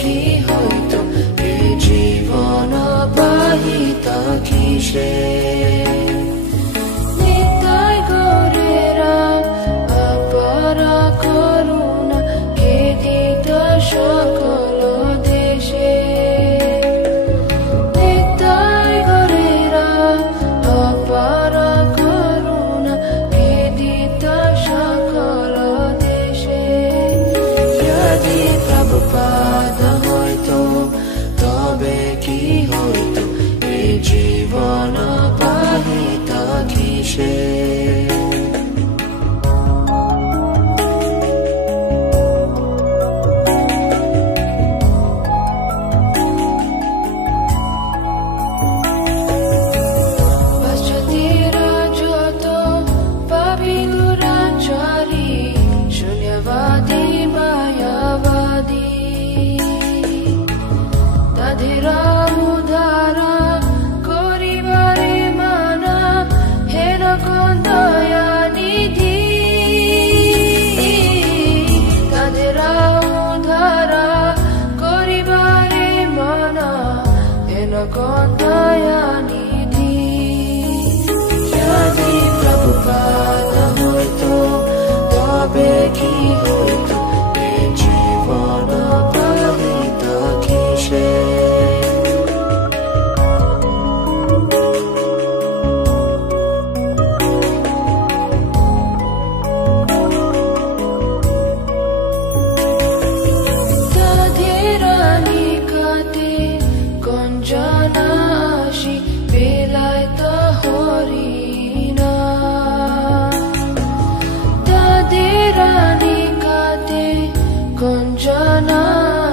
কি হইতো এ জীবন পাহিত কিসে নিতাই গৌরেরা অপারা করুণা কে দিত সকল দেশে নিতাই গৌরেরা অপারা করুণা কে দিত সকল দেশে যদি প্রভুপাদ হইতো তবে কি হইতো এ জীবন পাহিত কিসে পাশ্চাত্যেরা যত পাপী দুরাচারী শূন্যবাদী মায়াবাদী তাদের উদ্ধারা করিবারে মানা হেন কোন দয়ানিধি তাদের উদ্ধারা করিবারে মানা হেন কোন দয়ানিধি যদি প্রভুপাদ হইতো তবে কি হইতো এ জীবন পাহিত কিসে তাদের নিকটে গঞ্জনা আসি বেলায় তো হরিণা তাদের নিকটে গঞ্জনা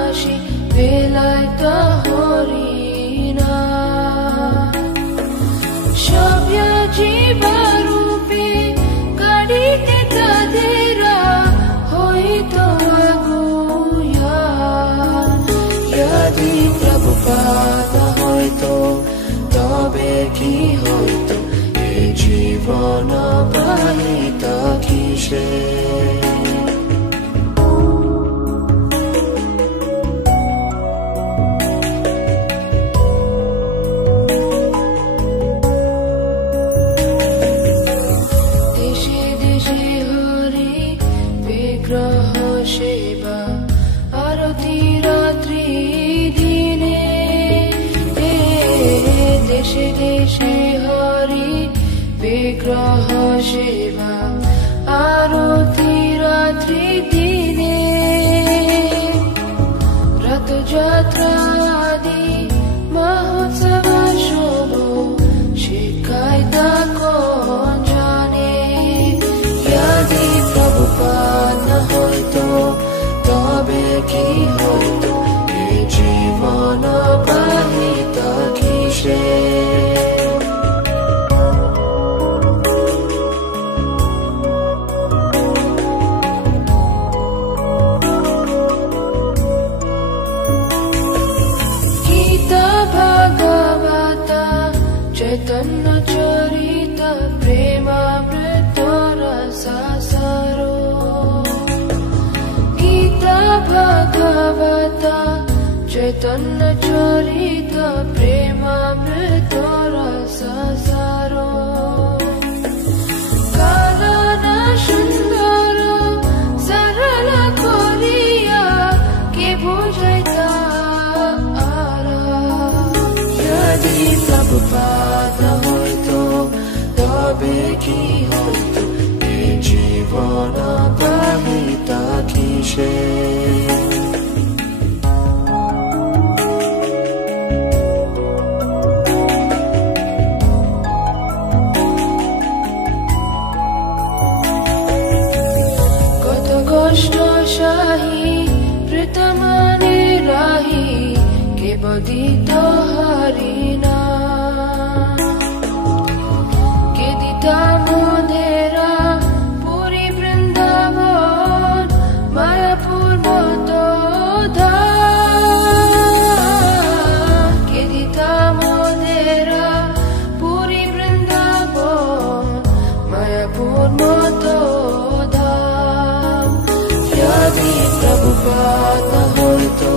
আসি বেলায় তো হরিণা সভ্য জীবরূপে গাড়িতে তাদের হইতো আগুয়া যদি প্রভুপাদ হইতো তবে কি হইতো এ জীবন পাহিত কিসে দেশে দেশে হরি বিগ্রহ সেবা আরতি রাত্রি দিনে দেশে দেশে হরি বিগ্রহ সেবা আরতি রাত্রি দিনে রথযাত্রা আদি মহোৎসব শুভ শিখায় তা কোন জানে যদি প্রভুপাদ হইতো তবে কি হইতো এ জীবন পাহিত কিসে গীতা ভাগবত চৈতন্য চরিত প্রেমামৃত রসাসারো গীতা ভাগবত চৈতন্য চরিত প্রেমামৃত রসাসারো কানন সুন্দর সরল করিয়া কে বুঝাইতা যদি প্রভুপাদ হইতো তবে কি হইতো এ জীবন পাহিত কিসে কত কষ্ট সাহি প্রীতমনে রাহি কে বদিত হরিণা কে দিতা মোদেরা পুরী বৃন্দাবন মায়াপুর মতো ধাম কে দিতা মোদেরা পুরী বৃন্দাবন মায়াপুর মতো ধাম যদি প্রভুপাদ হইতো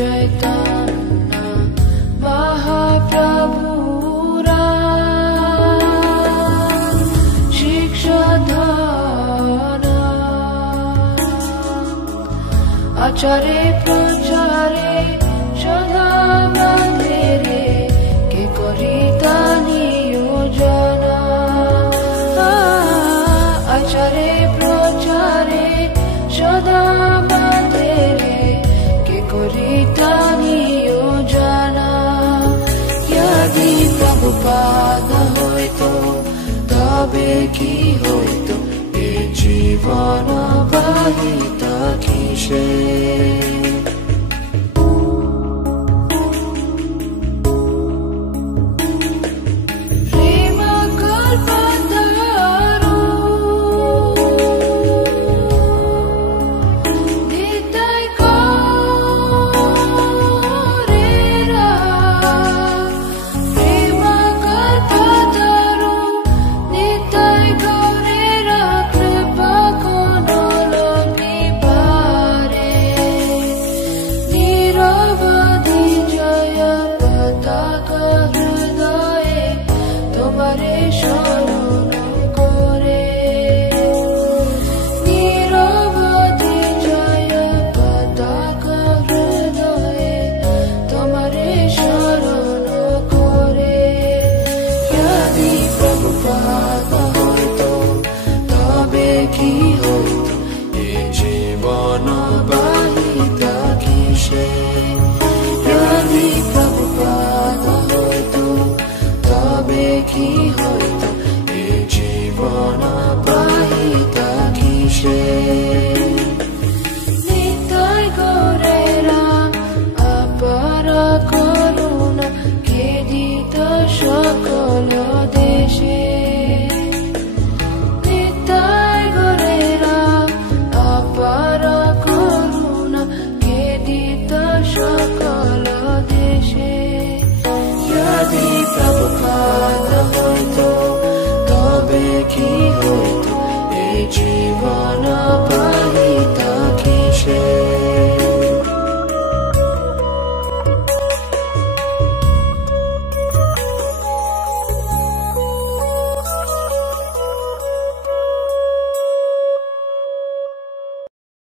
Chaitanya Mahaprabhura Shikshadhana Acare Prachare Shadha Bandhere Ke Korita Niyojana Acare Prachare Shadha Bandhere Korita niyojana Yadi Prabhupada hoito Tabe ki hoito E jivana bahita kishe Nitai Gaurera Apara Karuna Kedita Shakala Deshe Nitai Gaurera Apara Karuna Kedita Shakala Deshe Yadi Prabhupada hoito Tabe ki hoito E jivana bahita